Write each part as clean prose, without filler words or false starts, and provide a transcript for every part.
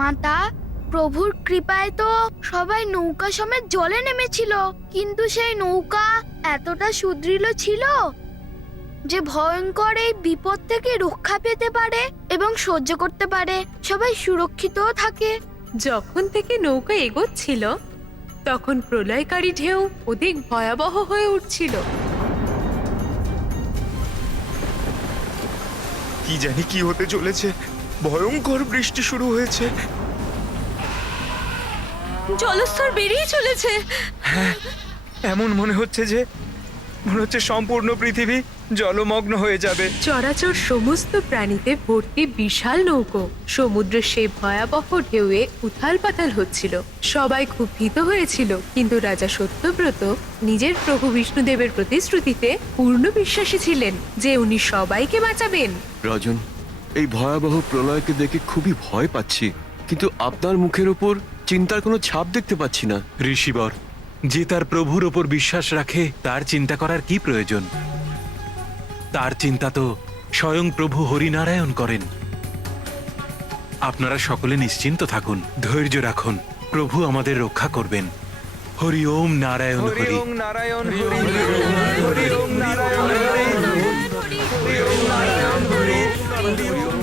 মাতা, প্রভুর কৃপায় তো সবাই নৌকা সমেত জলে নেমেছিল, কিন্তু সেই নৌকা এতটা সুদৃঢ় ছিল যে ভয়ঙ্কর এই বিপদ থেকে রক্ষা পেতে পারে এবং সহ্য করতে পারে, সবাই সুরক্ষিতও থাকে। যখন থেকে নৌকা এগোচ্ছিল তখন প্রলয়কারী ঢেউ অধিক ভয়াবহ হয়ে উঠছিল। কি জানি কি হতে চলেছে, ভয়ঙ্কর বৃষ্টি শুরু হয়েছে। জলস্তর বেরিয়ে চলেছে। এমন মনে হচ্ছে সম্পূর্ণ পৃথিবী জলমগ্ন হয়ে যাবে। চরাচর সমস্ত প্রাণীতে ভর্তি বিশাল নৌকো সমুদ্রের সেই ভয়াবহ ঢেউয়ে উথাল পাতাল হচ্ছিল। সবাই খুব ভীত হয়েছিল, কিন্তু রাজা সত্যব্রত নিজের প্রভু বিষ্ণুদেবের প্রতিশ্রুতিতে পূর্ণ বিশ্বাসী ছিলেন যে উনি সবাইকে বাঁচাবেন। রাজন, এই ভয়াবহ প্রলয়কে দেখে খুবই ভয় পাচ্ছি, কিন্তু আপনার মুখের উপর চিন্তার কোনো ছাপ দেখতে পাচ্ছি না। ঋষিবর, যে তার প্রভুর ওপর বিশ্বাস রাখে তার চিন্তা করার কি প্রয়োজন? তার চিন্তা তো স্বয়ং প্রভু হরিনারায়ণ করেন। আপনারা সকলে নিশ্চিন্ত থাকুন, ধৈর্য রাখুন, প্রভু আমাদের রক্ষা করবেন। হরি ওম নারায়ণ হরি হরি। ওম নারায়ণ হরি, হরি ওম নারায়ণ হরি, হরি ওম নারায়ণ হরি,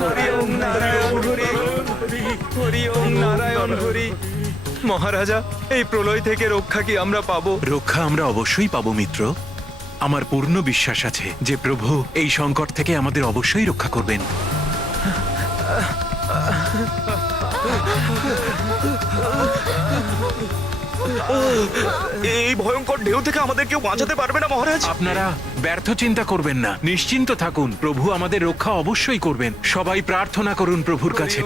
হরি ওম নারায়ণ হরি, হরি ওম নারায়ণ হরি। মহারাজা, এই প্রলয় থেকে রক্ষা কি আমরা পাবো? রক্ষা আমরা অবশ্যই পাবো মিত্র। আমার পূর্ণ বিশ্বাস আছে যে প্রভু এই সংকট থেকে আমাদের অবশ্যই রক্ষা করবেন। এই ভয়ঙ্কর ঢেউ থেকে আমাদের কেউ বাঁচাতে পারবে না মহারাজ? আপনারা ব্যর্থ চিন্তা করবেন না, নিশ্চিন্ত থাকুন, প্রভু আমাদের রক্ষা অবশ্যই করবেন। সবাই প্রার্থনা করুন প্রভুর কাছে।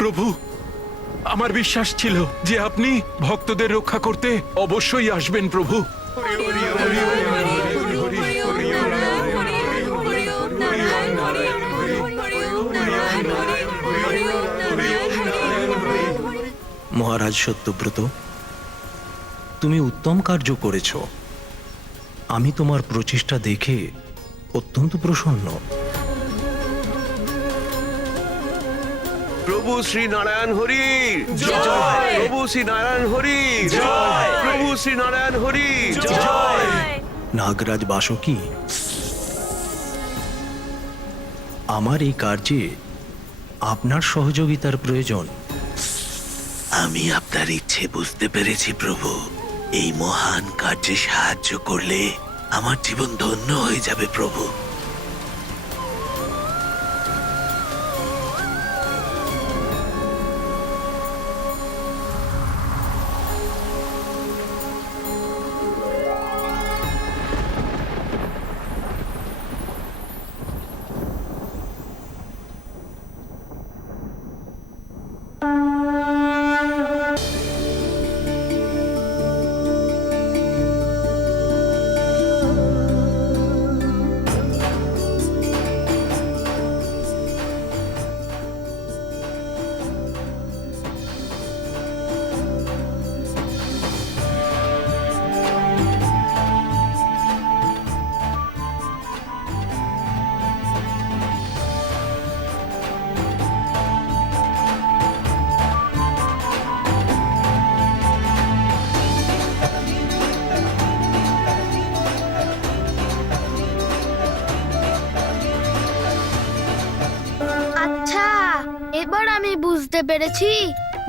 প্রভু, আমার বিশ্বাস ছিল যে আপনি ভক্তদের রক্ষা করতে অবশ্যই আসবেন প্রভু। মহারাজ সত্যব্রত, তুমি উত্তম কার্য করেছ। আমি তোমার প্রচেষ্টা দেখে অত্যন্ত প্রসন্ন। প্রভু শ্রী নারায়ণ হরি জয়, প্রভু শ্রী নারায়ণ হরি জয়, প্রভু শ্রী নারায়ণ হরি জয়। নাগরাজ বাসুকি, আমার এই কার্যে আপনার সহযোগিতার প্রয়োজন। আমি আপনার ইচ্ছে বুঝতে পেরেছি প্রভু। এই মহান কার্যে সাহায্য করলে আমার জীবন ধন্য হয়ে যাবে প্রভু। এবার আমি বুঝতে পেরেছি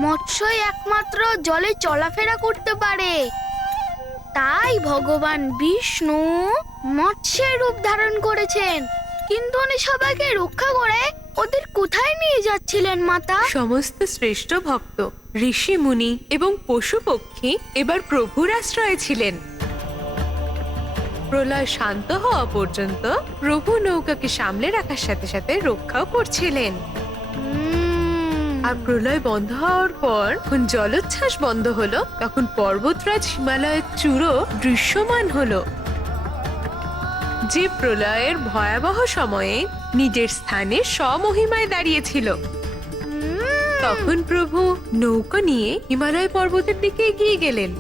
মৎস্যই একমাত্র জলে চলাফেরা করতে পারে। তাই ভগবান বিষ্ণু মৎস্যের রূপ ধারণ করেছেন। কিন্তু উনি সবাইকে রক্ষা করে ওদের কোথায় নিয়ে যাচ্ছিলেন মাতা? সমস্ত শ্রেষ্ঠ ভক্ত, ঋষি মুনি এবং পশু পক্ষী এবার প্রভুর আশ্রয়ে ছিলেন। প্রলয় শান্ত হওয়া পর্যন্ত প্রভু নৌকাকে সামলে রাখার সাথে সাথে রক্ষাও করছিলেন। আর প্রলয় বন্ধ হওয়ার পর যখন জলোচ্ছ্বাস বন্ধ হলো, তখন পর্বতরাজ হিমালয়ের চূড়ো দৃশ্যমান হলো, যে প্রলয়ের ভয়াবহ সময়ে নিজের স্থানে স্বমহিমায় দাঁড়িয়েছিল। তখন প্রভু নৌকা নিয়ে হিমালয় পর্বতের দিকে এগিয়ে গেলেন।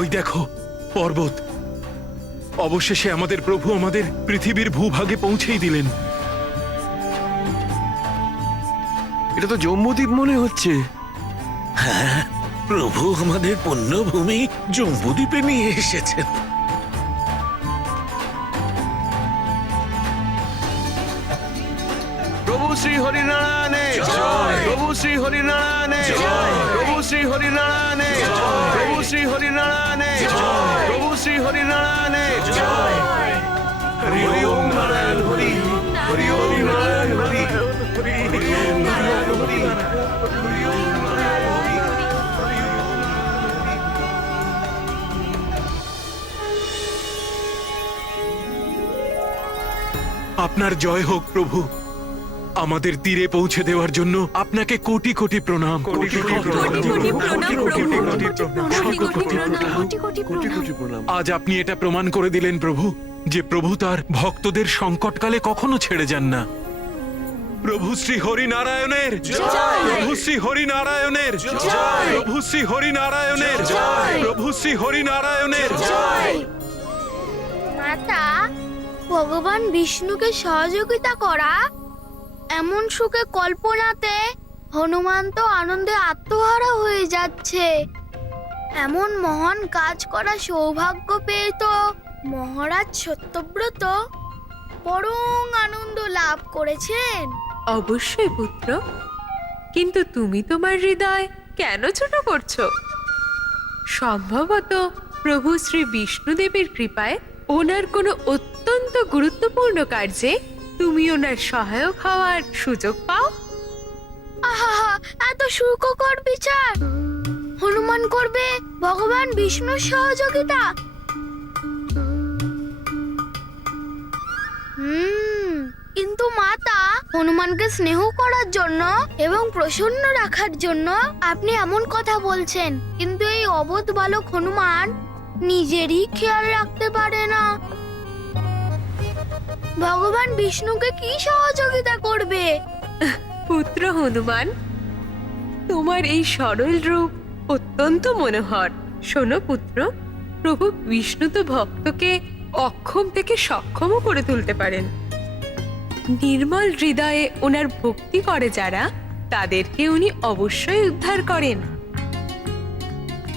ওই দেখো পর্বত, অবশেষে আমাদের প্রভু আমাদের পৃথিবীর ভূভাগে পৌঁছেই দিলেন। এটা তো জম্বুদ্বীপ মনে হচ্ছে। হ্যাঁ, প্রভু আমাদের পুণ্যভূমি জম্বুদ্বীপে নিয়ে এসেছেন। প্রভু শ্রী হরিনারায়ণে জয়, প্রভু শ্রী হরিনারায়ণে জয়, প্রভু শ্রী হরিনারায়ণে জয়, প্রভু শ্রী হরিনারায়ণে জয়, প্রভু শ্রী হরিনারায়ণে জয়। হরি ওম নারায়ণ হরি, হরি ওম নারায়ণ হরি, হরি ওম নারায়ণ হরি, হরি ওম নারায়ণ হরি। আপনার জয় হোক প্রভু। আমাদের তীরে পৌঁছে দেওয়ার জন্য আপনাকে কোটি কোটি প্রণাম। কোটি কোটি প্রণাম। আজ আপনি এটা প্রমাণ করে দিলেন প্রভু যে প্রভু তার ভক্তদের সংকটকালে কখনো ছেড়ে যান না। প্রভু শ্রী হরিনারায়ণের জয়, প্রভু শ্রী হরিনারায়ণের জয়, প্রভু শ্রী হরিনারায়ণের জয়, প্রভু শ্রী হরিনারায়ণের জয়। মাতা, ভগবান বিষ্ণুকে সহযোগিতা করা এমন সুখে কল্পনাতে হনুমান তো আনন্দে আত্মহারা হয়ে যাচ্ছে। এমন মহান কাজ করা সৌভাগ্য পেয়ে তো মহারাজ সত্যব্রত বরং আনন্দ লাভ করেছেন। অবশ্যই পুত্র, কিন্তু তুমি তোমার হৃদয় কেন ছোট করছো? সম্ভবত প্রভু শ্রী বিষ্ণুদেবের কৃপায় ওনার কোনো অত্যন্ত গুরুত্বপূর্ণ কার্যে তুমি ওনার সহায়ক হওয়ার সুযোগ পাও। আহা, এত সুখকর বিচার! হনুমান করবে ভগবান বিষ্ণুর সহযোগিতা। কিন্তু মাতা, হনুমানকে স্নেহ করার জন্য এবং প্রসন্ন রাখার জন্য আপনি এমন কথা বলছেন, কিন্তু এই অবোধ বালক হনুমান নিজেরই খেয়াল রাখতে পারে না। ভগবান বিষ্ণুকে কি সহযোগিতা করবে? পুত্র হনুমান, তোমার এই সরল রূপ অত্যন্ত মনোহর। শোনো পুত্র, প্রভু বিষ্ণু তো ভক্তকে অক্ষম থেকে সক্ষমও করে তুলতে পারেন। নির্মল হৃদয়ে ওনার ভক্তি করে যারা, তাদেরকে উনি অবশ্যই উদ্ধার করেন।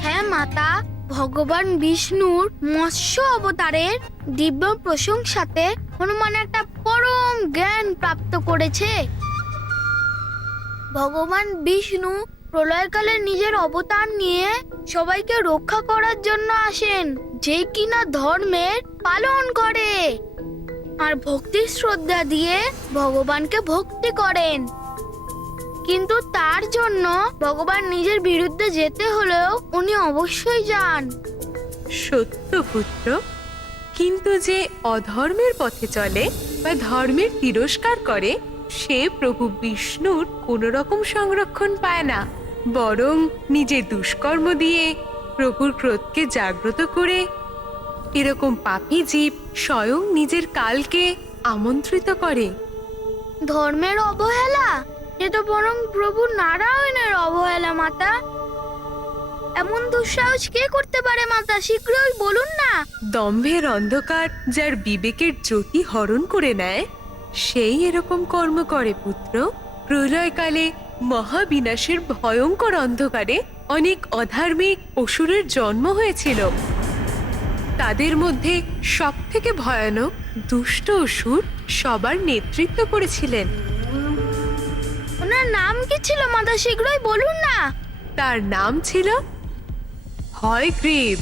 হ্যাঁ মাতা, ভগবান বিষ্ণুর মৎস্য অবতারের দিব্য প্রশংসাতে হনুমান একটা পরম জ্ঞান প্রাপ্ত করেছে। ভগবান বিষ্ণু প্রলয়কালে নিজের অবতার নিয়ে সবাইকে রক্ষা করার জন্য আসেন, যে কিনা ধর্মের পালন করে আর ভক্তি শ্রদ্ধা দিয়ে ভগবানকে ভক্তি করেন। কিন্তু তার জন্য ভগবান নিজের বিরুদ্ধে যেতে হলেও উনি অবশ্যই যান। সত্য পুত্র, কিন্তু যে অধর্মের পথে চলে বা ধর্মের তিরস্কার করে, সে প্রভু বিষ্ণুর কোনো রকম সংরক্ষণ পায় না, বরং নিজের দুষ্কর্ম দিয়ে প্রভুর ক্রোধকে জাগ্রত করে এরকম পাপী জীব স্বয়ং নিজের কালকে আমন্ত্রিত করে। ধর্মের অবহেলা? এ তো বরং প্রভু নারায়ণের অবহেলা মাতা। এমন দুঃসাহস কে করতে পারে মাতা? শীঘ্রই বলুন না। দম্ভের অন্ধকার যার বিবেকের জ্যোতি হরণ করে নেয়, সেই এরকম কর্ম করে পুত্র। প্রলয়কালে মহাবিনাশের ভয়ঙ্কর অন্ধকারে অনেক অধার্মিক অসুরের জন্ম হয়েছিল। তাদের মধ্যে সবথেকে ভয়ানক দুষ্ট অসুর সবার নেতৃত্ব করেছিলেন। ওনার নাম কি ছিল মাতা, শীঘ্রই বলুন না। তার নাম ছিল হয়গ্রীব।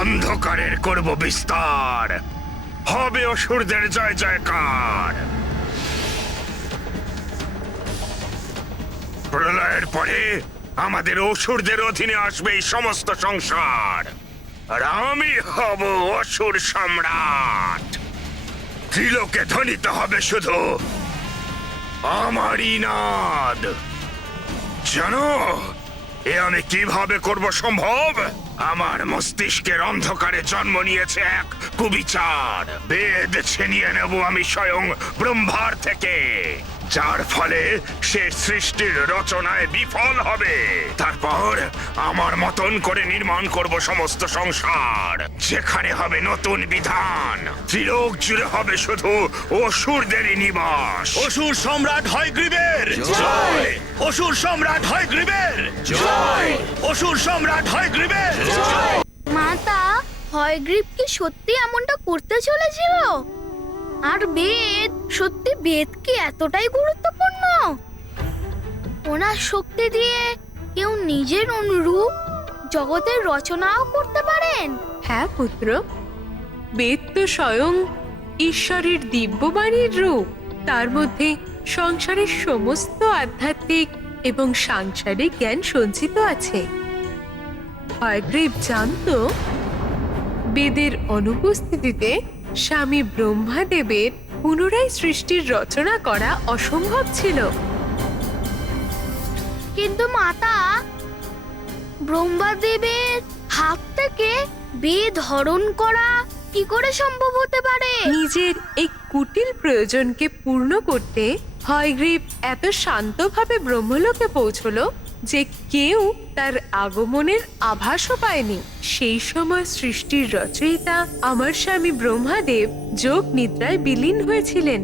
অন্ধকারের করব বিস্তার, হবে অসুরদের জয় জয়কার। প্রলয়ের পরে আমাদের অসুরদের অধীনে আসবে এই সমস্ত সংসার, আর আমি হব অসুর সম্রাট। ত্রিলোকে ধ্বনিত হবে শুধু আমারই নাদ। জানো এ আমি কিভাবে করব সম্ভব? আমার মস্তিষ্কের অন্ধকারে জন্ম নিয়েছে এক কুবিচার। বেদ ছিনিয়ে নেব আমি স্বয়ং ব্রহ্মার থেকে, যার ফলে সে সৃষ্টির রচনায় বিফল হবে। তারপর আমার মতন করে নির্মাণ করব সমস্ত সংসার, যেখানে হবে নতুন বিধান। ত্রিলোক জুড়ে হবে শুধু অসুরদেরই নিবাস। অসুর সম্রাট হয়গ্রীবের জয়! অসুর সম্রাট হয়গ্রীবের জয়! অসুর সম্রাট হয়গ্রীবের জয়! মাতা, হয়গ্রীব কি সত্যি এমনটা করতে চলেছিল? আর বেদ, সত্যি বেদ কি এতটাই গুরুত্বপূর্ণ? ওনার শক্তি দিয়ে কেউ নিজের অনুরূপ জগতের রচনাও করতে পারেন? হ্যাঁ পুত্র, বেদ তো স্বয়ং ঈশ্বরের দিব্যবাণীর রূপ। তার মধ্যে সংসারের সমস্ত আধ্যাত্মিক এবং সাংসারিক জ্ঞান সঞ্চিত আছে। হয়গ্রীব জানতো বেদের অনুপস্থিতিতে স্বামী ব্রহ্মাদেবের পুনরায় সৃষ্টির রচনা করা অসম্ভব ছিল। কিন্তু মাতা, ব্রহ্মাদেবের হাত থেকে বেদ হরণ করা কি করে সম্ভব হতে পারে? নিজের এই কুটিল প্রয়োজনকে পূর্ণ করতে হয়গ্রীব এত শান্তভাবে ব্রহ্মলোকে পৌঁছলো যে কেউ তার আগমনের আভাসও পায়নি। সেই সময় সৃষ্টির রচয়িতা আমার স্বামী ব্রহ্মাদেব যোগ নিদ্রায় বিলীন হয়েছিলেন।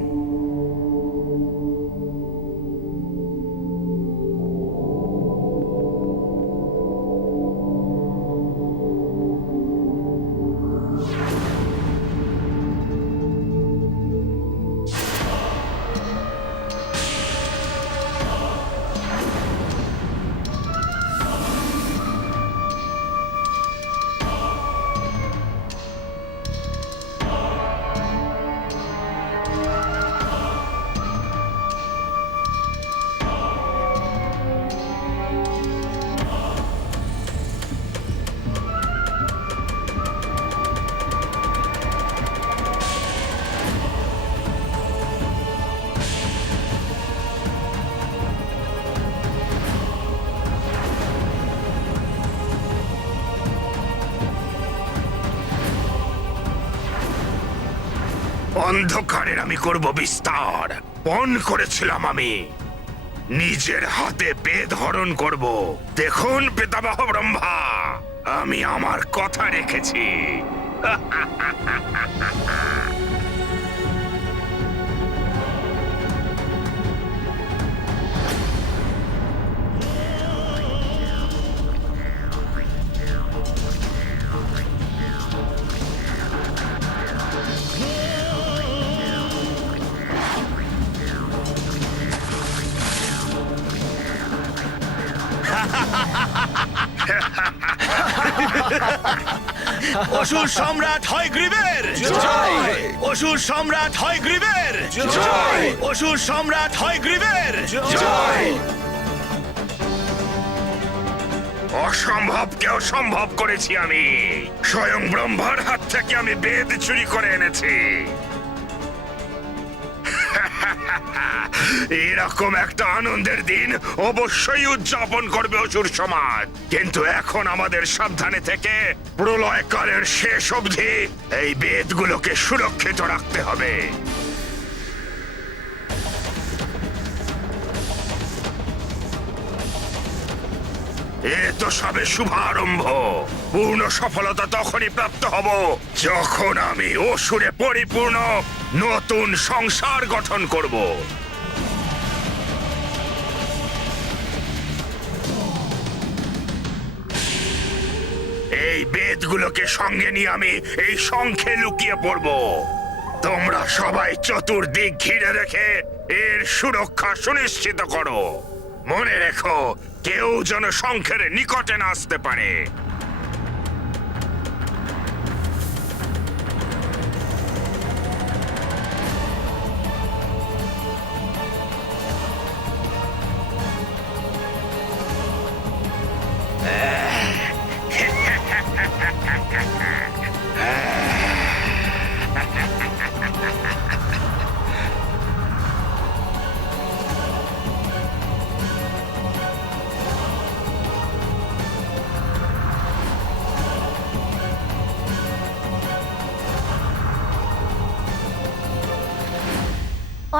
অন্ধকারের আমি করব বিস্তার। পণ করেছিলাম আমি নিজের হাতে বেদ হরণ করব। দেখুন পিতামহ ব্রহ্মা, আমি আমার কথা রেখেছি। অসুর সম্রাট হয়গ্রীবের জয়! অসুর সম্রাট হয়গ্রীবের জয়! অসুর সম্রাট হয়গ্রীবের জয়! অসম্ভবকে অসম্ভব করেছি আমি। স্বয়ং ব্রহ্মার হাত থেকে আমি বেদ চুরি করে এনেছি। এরকম একটা আনন্দের দিন অবশ্যই উদযাপন করবে অসুর সমাজ, কিন্তু এখন আমাদের সাবধানে থেকে প্রলয়কালের শেষ অবধি এই বেদগুলোকে সুরক্ষিত রাখতে হবে। এ তো সবে শুভারম্ভ। পূর্ণ সফলতা তখনই প্রাপ্ত হব যখন আমি অসুরে পরিপূর্ণ নতুন সংসার গঠন করব। এই বেদগুলোকে সঙ্গে নিয়ে আমি এই শঙ্খে লুকিয়ে পড়ব। তোমরা সবাই চতুর্দিক ঘিরে রেখে এর সুরক্ষা সুনিশ্চিত করো। মনে রেখো, কেউ যেন শঙ্খের নিকটে না আসতে পারে।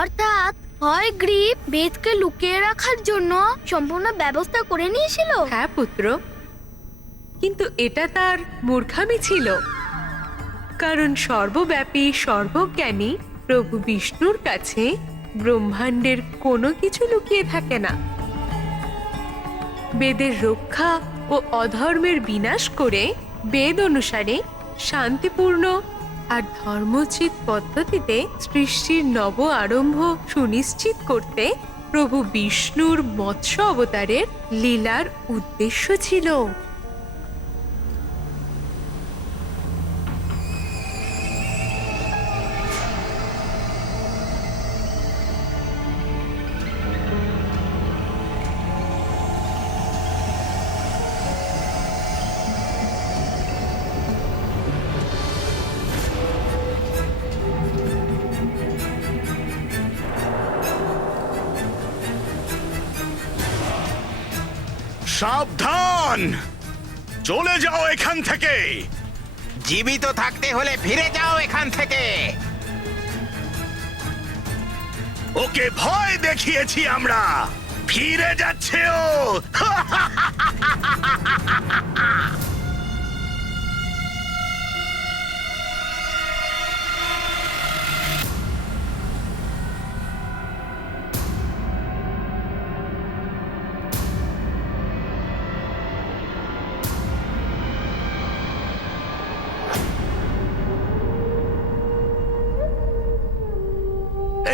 অর্থাৎ হয় গ্রীব বেদকে লুকিয়ে রাখার জন্য সম্পূর্ণ ব্যবস্থা করে নিয়েছিল। হ্যাঁ পুত্র, কিন্তু এটা তার মূর্খামি ছিল, কারণ সর্বব্যাপী সর্বজ্ঞানী প্রভু বিষ্ণুর কাছে ব্রহ্মাণ্ডের কোনো কিছু লুকিয়ে থাকে না। বেদের রক্ষা ও অধর্মের বিনাশ করে বেদ অনুসারে শান্তিপূর্ণ আর ধর্মোচিত পদ্ধতিতে সৃষ্টির নব আরম্ভ সুনিশ্চিত করতে প্রভু বিষ্ণুর মৎস্য অবতারের লীলার উদ্দেশ্য ছিল। সাবধান! চলে যাও এখান থেকে। জীবিত থাকতে হলে ফিরে যাও এখান থেকে। ওকে ভয় দেখিয়েছি আমরা, ফিরে যাচ্ছে ও।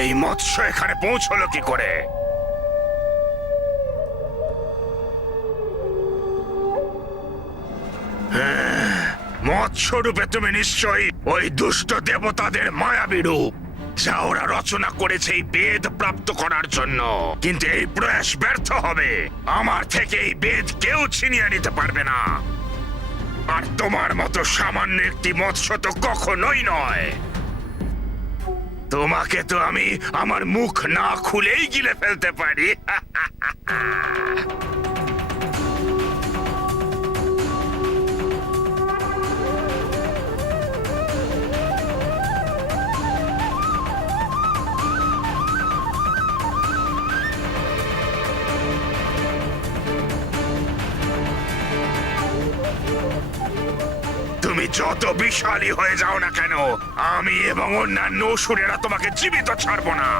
এই মৎস্য এখানে পৌঁছলো কি করে? মৎস্য রূপে তুমি নিশ্চয়ই ওই দুষ্ট দেবতাদের মায়াবী রূপ, যা ওরা রচনা করেছে এই বেদ প্রাপ্ত করার জন্য। কিন্তু এই প্রয়াস ব্যর্থ হবে। আমার থেকে এই বেদ কেউ ছিনিয়ে নিতে পারবে না। আর তোমার মতো সামান্য একটি মৎস্য তো কখনোই নয়। তোমাকে তো আমি আমার মুখ না খুলেই গিলে ফেলতে পারি। তুমি যত বিশালী হয়ে যাও না কেন, আমি এবং অন্যান্য অসুরেরা তোমাকে জীবিত ছাড়বো না।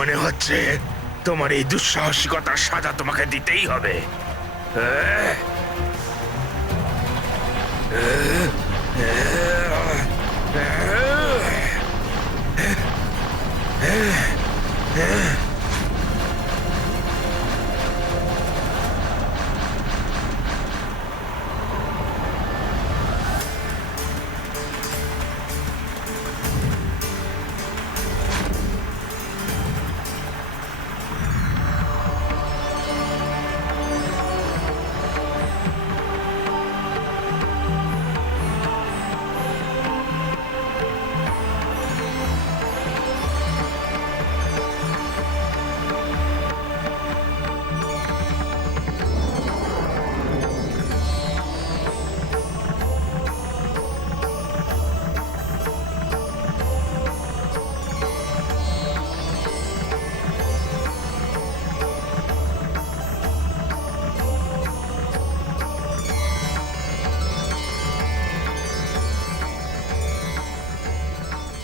মনে হচ্ছে তোমার এই দুঃসাহসিকতার সাজা তোমাকে দিতেই হবে।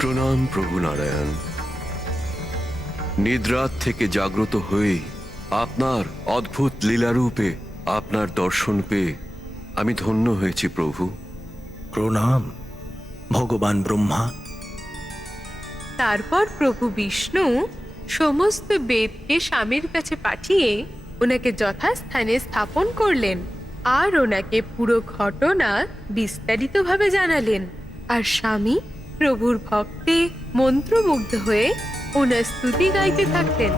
প্রণাম প্রভু নারায়ণ। নিদ্রাত থেকে জাগ্রত হয়ে আপনার অদ্ভুত লীলারূপে আপনার দর্শন পেয়ে আমি ধন্য হয়েছি প্রভু। প্রণাম ভগবান ব্রহ্মা। তারপর প্রভু বিষ্ণু সমস্ত বেদকে স্বামীর কাছে পাঠিয়ে ওনাকে যথাস্থানে স্থাপন করলেন আর ওনাকে পুরো ঘটনা বিস্তারিতভাবে জানালেন। আর স্বামী প্রভুর ভক্তে মন্ত্রমুগ্ধ হয়ে ওনার স্তুতি গাইতে থাকলেন।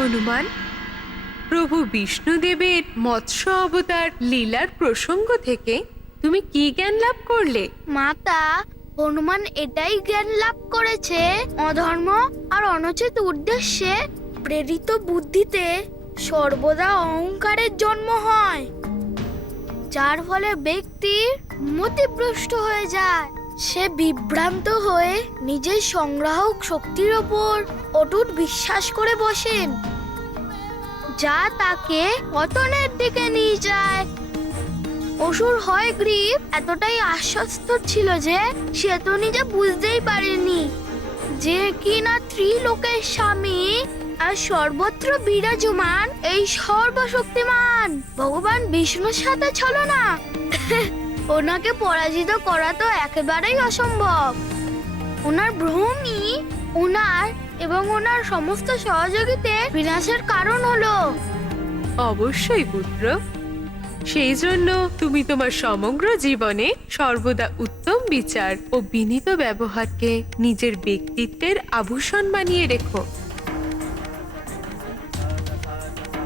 হনুমান, প্রভু বিষ্ণুদেবের মৎস্য অবতার লীলার প্রসঙ্গ থেকে তুমি কি জ্ঞান লাভ করলে? মাতা, হনুমান এটাই জ্ঞান লাভ করেছে, অধর্ম আর অনুচিত উদ্দেশ্যে প্রেরিত বুদ্ধিতে সর্বদা অহংকারের জন্ম হয়, যার ফলে ব্যক্তির মতিভ্রষ্ট হয়ে যায়। সে বিভ্রান্ত হয়ে নিজের সংগ্রাহক শক্তির ওপর অটুট বিশ্বাস করে বসেন, যা তাকে পতনের দিকে নিয়ে যায়। অসুর হয় গ্রীব এতটাই আশ্বস্ত ছিল যে সে তো নিজে বুঝতেই পারেনি যে কিনা ত্রিলোকের স্বামী আর সর্বত্র বিরাজমান এই সর্বশক্তিমান ভগবান বিষ্ণুর সাথে ছলনা। ওনাকে পরাজিত করা তো একেবারেই অসম্ভব। ওনার ভ্রমই ওনার এবং ওনার সমস্ত সহযোগীদের বিনাশের কারণ হলো। অবশ্যই পুত্র, সেই জন্য তুমি তোমার সমগ্র জীবনে সর্বদা উত্তম বিচার ও বিনীত ব্যবহারকে নিজের ব্যক্তিত্বের আভূষণ বানিয়ে রেখো।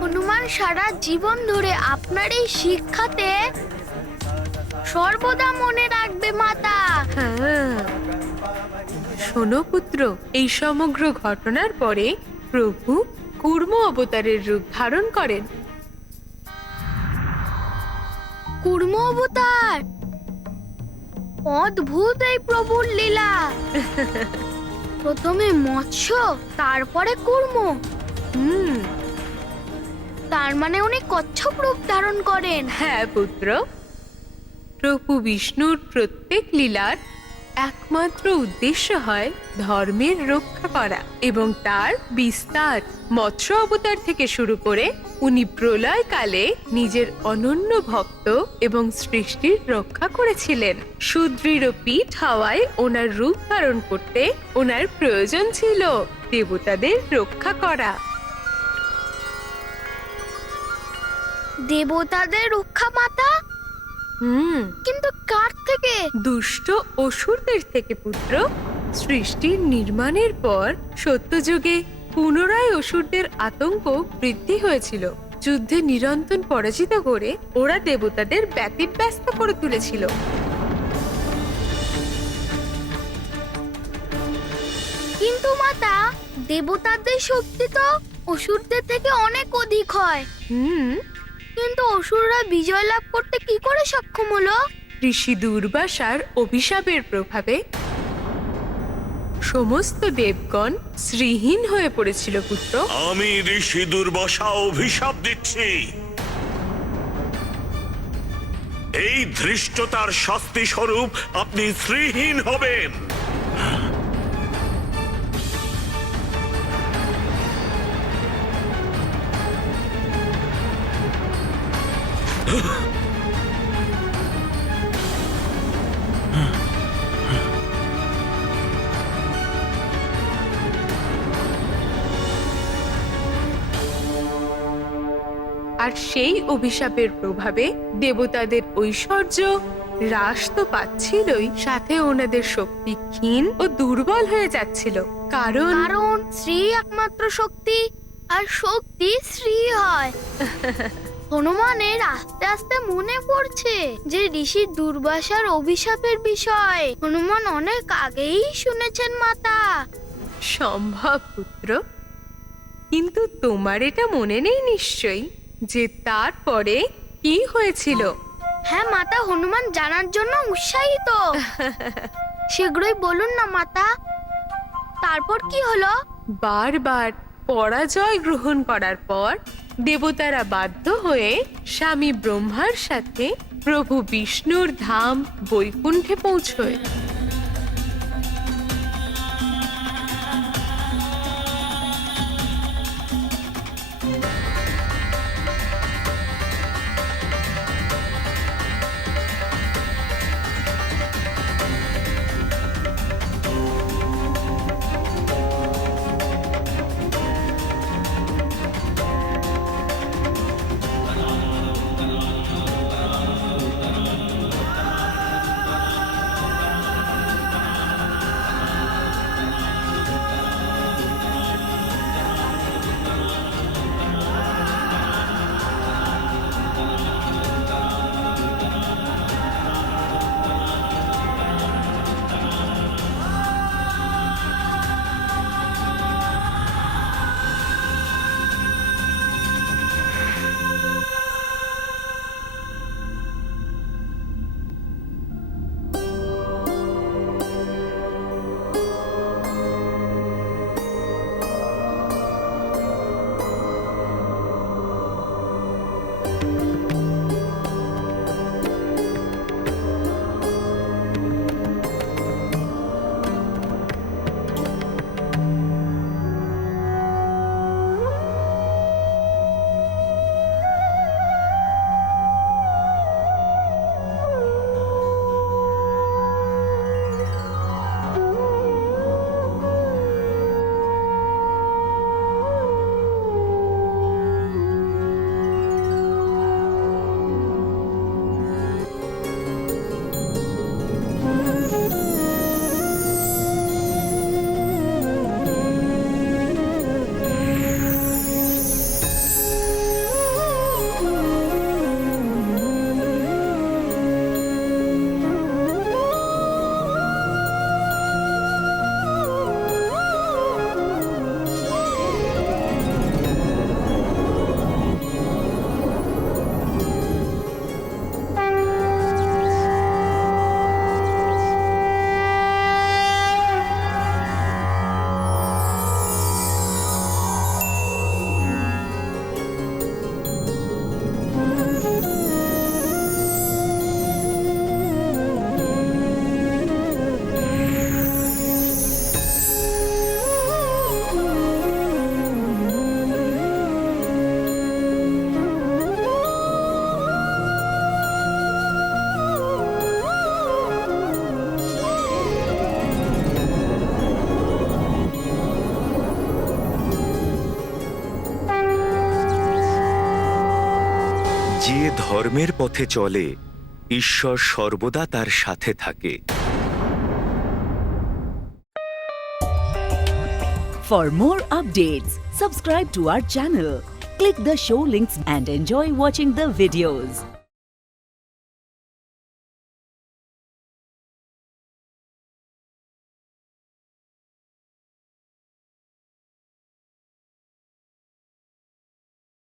হনুমান সারা জীবন ধরে আপনার এই শিক্ষাতে সর্বদা মনে রাখবে মাতা। হ্যাঁ, শোনো পুত্র, এই সমগ্র ঘটনার পরে প্রভু কূর্ম অবতারের রূপ ধারণ করেন। কূর্ম অবতার, অদ্ভুত এই প্রভুর লীলা। প্রথমে মৎস্য, তারপরে কূর্ম। তার মানে উনি কচ্ছপ রূপ ধারণ করেন। হ্যাঁ পুত্র, প্রভু বিষ্ণুর প্রত্যেক লীলার একমাত্র উদ্দেশ্য হয় ধর্মের রক্ষা করা এবং তার বিস্তার। মৎস্য অবতার থেকে শুরু করে উনি প্রলয়কালে নিজের অনন্য ভক্ত এবং সৃষ্টির রক্ষা করেছিলেন। সুদৃঢ় পীঠ হওয়ায় ওনার রূপ ধারণ করতে ওনার প্রয়োজন ছিল দেবতাদের রক্ষা করা। দেবতাদের রক্ষা মাতা, কিন্তু কার থেকে? দুষ্ট অসুরদের থেকে পুত্র। সৃষ্টির নির্মাণের পর সত্যযুগে পুনরায় অসুরদের আতঙ্ক বৃদ্ধি হয়েছিল। যুদ্ধে নিরন্তর পরাজিত করে ওরা দেবতাদের ব্যতিব্যস্ত করে তুলেছিল। কিন্তু মাতা, দেবতাদের শক্তি তো অসুরদের থেকে অনেক অধিক হয়। কিন্তু অসুররা বিজয় লাভ করতে কি করে সক্ষম হলো? ঋষি দুর্বাসার অভিশাপের প্রভাবে সমস্ত দেবগণ শ্রীহীন হয়ে পড়েছিল পুত্র। আমি ঋষি দুর্বাসা অভিশাপ দিচ্ছি, এই ধৃষ্টতার শাস্তি স্বরূপ আপনি শ্রীহীন হবেন। আর সেই অভিশাপের প্রভাবে দেবতাদের ঐশ্বর্য হ্রাস তো পাচ্ছিলই, সাথে ওনাদের শক্তি ক্ষীণ ও দুর্বল হয়ে যাচ্ছিল। কারণ শ্রী একমাত্র শক্তি, আর শক্তি শ্রী হয়। হনুমানের আস্তে আস্তে মনে পড়ছে যে ঋষি দুর্বাসার অভিশাপের বিষয় হনুমান অনেক আগেই শুনেছেন মাতা। সম্ভব পুত্র, কিন্তু তোমার এটা মনে নেই নিশ্চয়ই যে তারপরে কি হয়েছিল? হ্যাঁ মাতা, হনুমান জানার জন্য উৎসাহিত। শীঘ্রই বলুন না মাতা, তারপর কি হলো? বারবার পরাজয় গ্রহণ করার পর দেবতারা বাধ্য হয়ে স্বামী ব্রহ্মার সাথে প্রভু বিষ্ণুর ধাম বৈকুণ্ঠে পৌঁছয়। ধর্মের পথে চলে ঈশ্বর সর্বদা তার সাথে থাকে। For more updates, subscribe to our channel, click the show links and enjoy watching the videos.